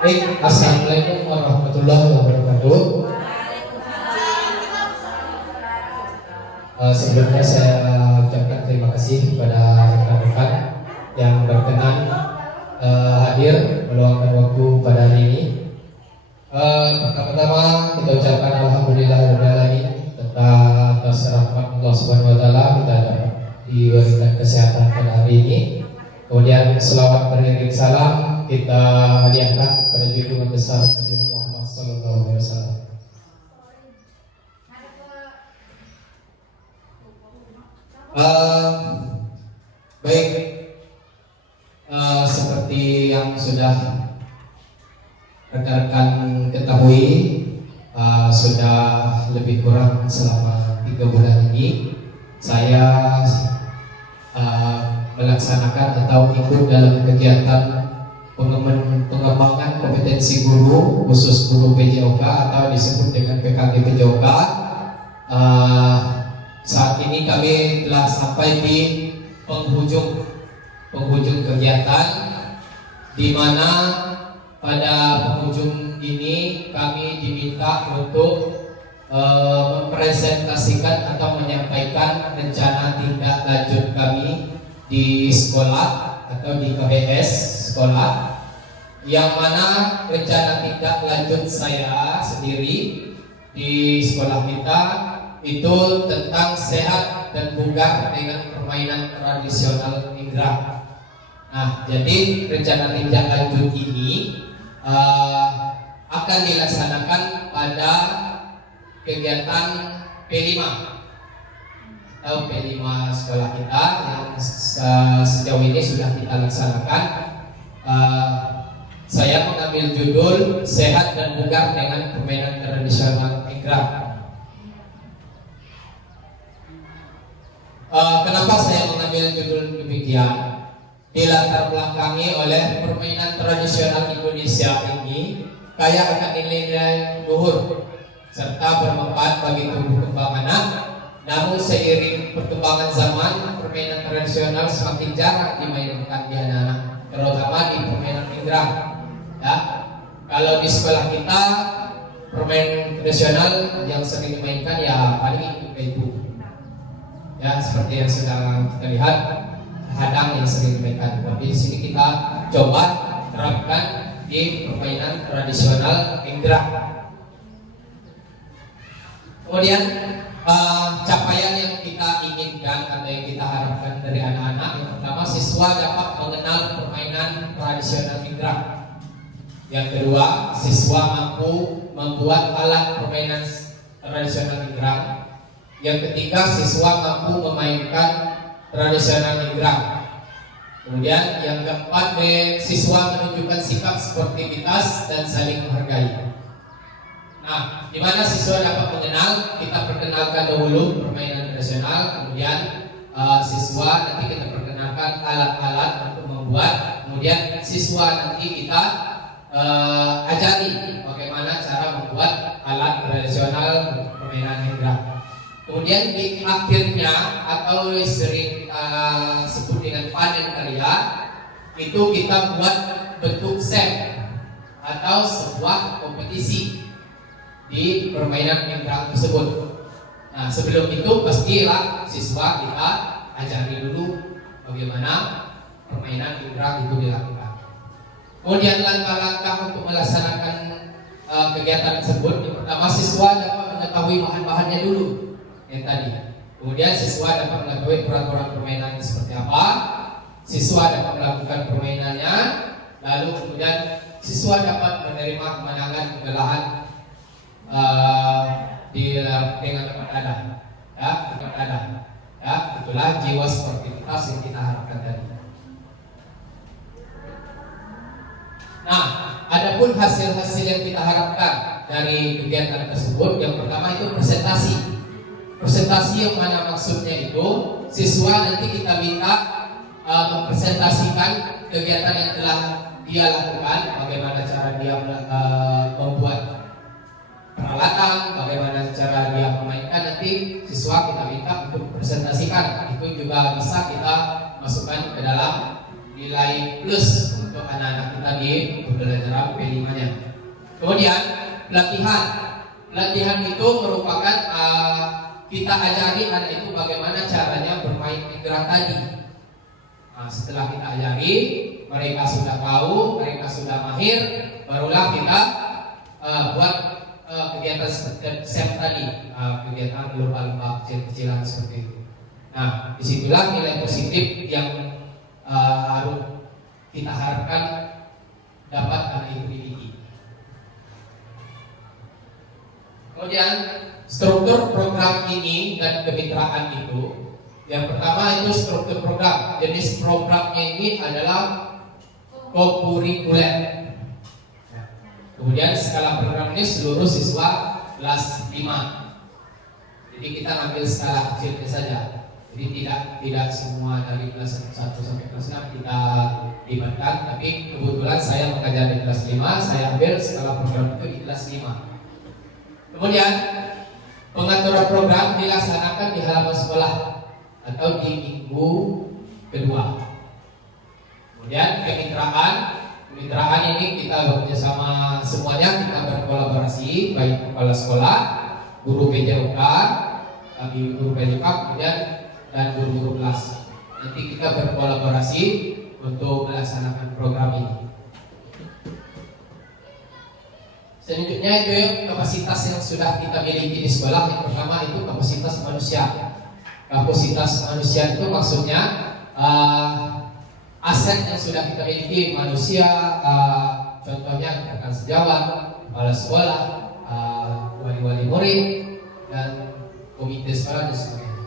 Baik, assalamualaikum warahmatullahi wabarakatuh. Sebelumnya saya ucapkan terima kasih kepada rekan-rekan yang berkenan hadir meluangkan waktu pada hari ini. Pertama-tama kita ucapkan alhamdulillahirobbilalamin atas rahmat Allah Subhanahu wa taala kita dapat diberikan kesehatan pada hari ini. Kemudian selawat beriring salam kita hadiahkan kepada junjungan besar Nabi Muhammad SAW. Baik, seperti yang sudah rekan-rekan ketahui, sudah lebih kurang selama 3 bulan ini saya melaksanakan atau ikut dalam kegiatan pengembangan kompetensi guru khusus guru PJOK atau disebut dengan PKG PJOK. Saat ini kami telah sampai di penghujung kegiatan, di mana pada penghujung ini kami diminta untuk mempresentasikan atau menyampaikan rencana tindak lanjut kami di sekolah atau di KBS sekolah, yang mana rencana tindak lanjut saya sendiri di sekolah kita itu tentang sehat dan bugar dengan permainan tradisional Ningrat. Nah, jadi rencana tindak lanjut ini akan dilaksanakan pada kegiatan P5 atau P5 sekolah kita yang sejauh ini sudah kita laksanakan. Saya mengambil judul sehat dan bugar dengan permainan tradisional Ningrat. Kenapa saya mengambil judul demikian? Dilatar belakangi oleh permainan tradisional Indonesia ini kaya akan nilai-nilai luhur serta bermanfaat bagi tumbuh kembang anak. Namun seiring perkembangan zaman, permainan tradisional semakin jarang dimainkan di anak-anak, terutama di permainan Ningrat. Ya, kalau di sekolah kita permainan tradisional yang sering dimainkan ya paling itu. Ya, seperti yang sedang kita lihat, hadang yang sering dimainkan. Tapi di sini kita coba terapkan di permainan tradisional Ningrat. Kemudian capaian yang kita inginkan atau yang kita harapkan dari anak-anak, yang pertama, siswa dapat mengenal permainan tradisional Ningrat. Yang kedua, siswa mampu membuat alat permainan tradisional Ningrat. Yang ketiga, siswa mampu memainkan tradisional Ningrat. Kemudian yang keempat, siswa menunjukkan sikap sportivitas dan saling menghargai. Nah, di mana siswa dapat mengenal, kita perkenalkan dahulu permainan tradisional, kemudian siswa nanti kita perkenalkan alat-alat untuk membuat, kemudian siswa nanti kita ajari bagaimana cara membuat alat tradisional permainan Ningrat. Kemudian di akhirnya atau sering kita sebut dengan panen karya, itu kita buat bentuk set atau sebuah kompetisi di permainan Ningrat tersebut. Nah, sebelum itu pastilah siswa kita ajari dulu bagaimana permainan Ningrat itu dilakukan. Kemudian langkah-langkah untuk melaksanakan kegiatan tersebut, yang pertama, siswa dapat mengetahui bahan-bahannya dulu yang tadi. Kemudian siswa dapat mengetahui peraturan permainan seperti apa, siswa dapat melakukan permainannya, lalu kemudian siswa dapat menerima kemenangan kekalahan dengan tempat ada, ya, itulah jiwa sportivitas yang kita harapkan tadi. Nah, adapun hasil-hasil yang kita harapkan dari kegiatan tersebut, yang pertama itu presentasi. Presentasi yang mana maksudnya itu siswa nanti kita minta mempresentasikan kegiatan yang telah dia lakukan, bagaimana cara dia membuat peralatan, bagaimana cara dia memainkan, nanti siswa kita minta untuk presentasikan. Itu juga bisa kita masukkan ke dalam nilai plus untuk anak-anak kita di pembelajaran P5 kelimanya. Kemudian pelatihan itu merupakan kita ajari anak itu bagaimana caranya bermain indra tadi. Setelah kita ajari, mereka sudah tahu, mereka sudah mahir, barulah kita buat kegiatan SEM tadi, kegiatan lomba-lomba kecil-kecilan seperti itu. Nah, disitulah nilai positif yang harus kita harapkan dapat anak itu dimiliki. Kemudian struktur program ini dan kemitraan itu, yang pertama itu struktur program. Jenis programnya ini adalah kokurikuler. Kemudian skala program ini seluruh siswa kelas 5. Jadi kita ambil skala kecilnya saja. Jadi tidak semua dari kelas 1 sampai kelas 6 kita libatkan. Tapi kebetulan saya mengajar di kelas 5, saya ambil skala program itu di kelas 5. Kemudian pengaturan program dilaksanakan di halaman sekolah atau di minggu kedua. Kemudian kemitraan ini kita bekerjasama semuanya, kita berkolaborasi baik kepala sekolah, guru PJOK, guru PJOK, kemudian dan guru-guru kelas. Nanti kita berkolaborasi untuk melaksanakan program ini. Selanjutnya itu kapasitas yang sudah kita miliki di sekolah. Yang pertama itu kapasitas manusia. Kapasitas manusia itu maksudnya aset yang sudah kita miliki manusia, contohnya rekan sejawat, kepala sekolah, wali-wali murid, dan komite sekolah dan sebagainya.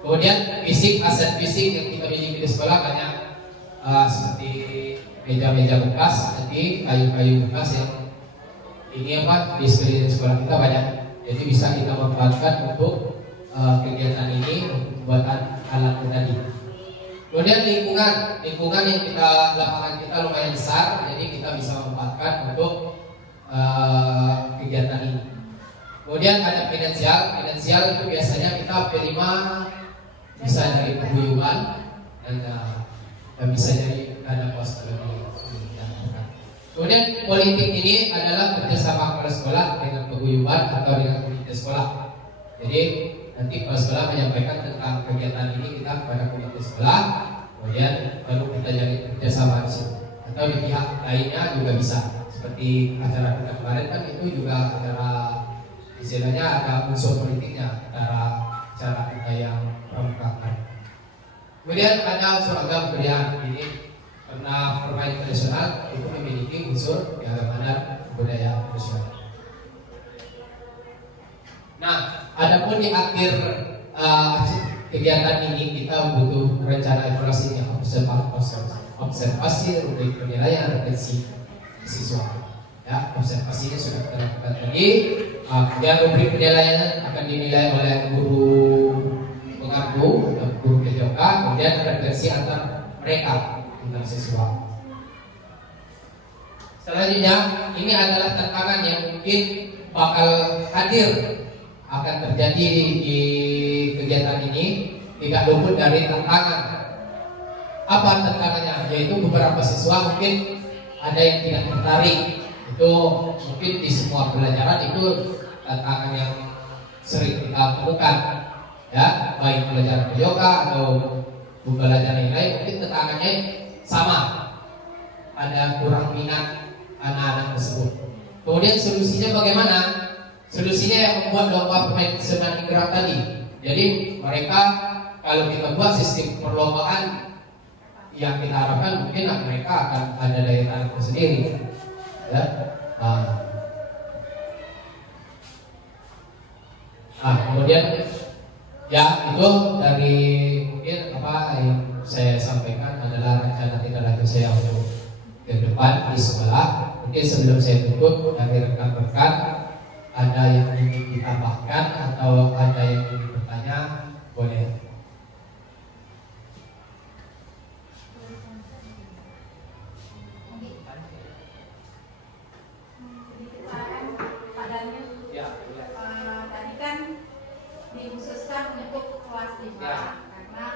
Kemudian fisik, aset fisik yang kita miliki di sekolah banyak, seperti meja-meja bekas, nanti kayu-kayu bekas yang ini di sekeliling sekolah kita banyak. Jadi bisa kita manfaatkan untuk kegiatan ini, untuk pembuatan alat tadi. Kemudian lingkungan yang lapangan kita lumayan besar, jadi kita bisa manfaatkan untuk kegiatan ini. Kemudian ada finansial itu biasanya kita P5 bisa dari paguyuban dan bisa dari dana pos lebih. Kemudian politik ini adalah kerjasama kepala sekolah dengan paguyuban atau dengan komite sekolah. Jadi nanti kepala sekolah menyampaikan tentang kegiatan ini kita kepada komite sekolah, kemudian baru kita jadi kerjasama di situ. Atau di pihak lainnya juga bisa. Seperti acara kita kemarin kan itu juga acara istilahnya ada unsur politiknya, cara kita yang pramuka. Kemudian ada unsur agama budaya. Ini karena permainan tradisional itu memiliki unsur keagamaan budaya tradisional. Nah, adapun di akhir kegiatan ini kita butuh rencana evaluasinya, observasi, rubrik penilaian, retensi siswa. Ya, observasinya sudah kita lakukan tadi. Kemudian rubrik penilaian akan dinilai oleh guru pengaku atau guru PJOK. Kemudian retensi antar mereka tentang siswa. Selanjutnya, ini adalah tantangan yang mungkin bakal hadir, akan terjadi di kegiatan ini, tidak luput dari tantangan. Apa tantangannya? Yaitu beberapa siswa mungkin ada yang tidak tertarik. Itu mungkin di semua pelajaran itu tantangan yang sering kita temukan, ya, baik pelajaran yoga atau pelajaran yang lain, mungkin tantangannya sama, ada kurang minat anak-anak tersebut. Kemudian solusinya bagaimana? Solusinya yang membuat lomba permainan indra tadi. Jadi mereka kalau kita buat sistem perlombaan yang kita harapkan, mungkin mereka akan ada daya tarik tersendiri. Ya. Kemudian ya itu dari mungkin apa yang saya sampaikan adalah rencana tindak lanjut saya untuk ke depan di sekolah. Mungkin sebelum saya tutup, dari rekan-rekan ada yang ingin ditambahkan atau ada yang ingin bertanya, boleh. Tadi kan dikhususkan untuk kelas 5 karena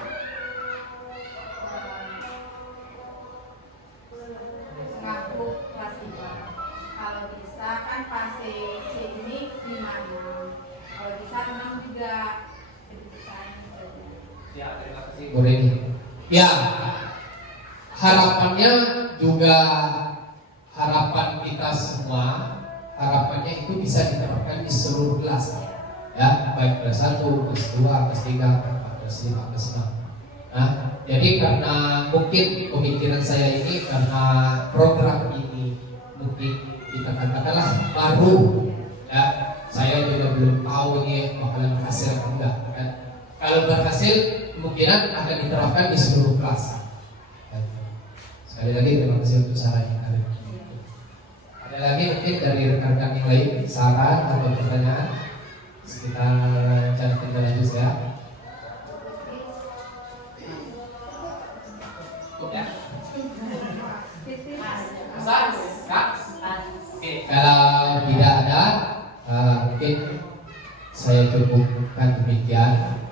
mengaku kelas 5. misalkan fase C ini di mana, kalau bisa 6 juga kedudukan saja. Ya, terima kasih Bu Reni. Ya, harapannya juga harapan kita semua, harapannya itu bisa diterapkan di seluruh kelas, ya, baik kelas 1, kelas 2, kelas 3, kelas 4, kelas 5, kelas 6. Nah, jadi karena mungkin pemikiran saya ini karena program ini mungkin kita katakanlah baru, ya, saya juga belum tahu ini bakalan berhasil atau enggak, kan? Kalau berhasil, kemungkinan akan diterapkan di seluruh kelas. Sekali lagi terima kasih untuk sarannya. Ada lagi mungkin dari rekan-rekan yang lain saran atau pertanyaan sekitar cara kita lanjut ya. Ya. Oke, kalau tidak ada, mungkin saya cukupkan demikian.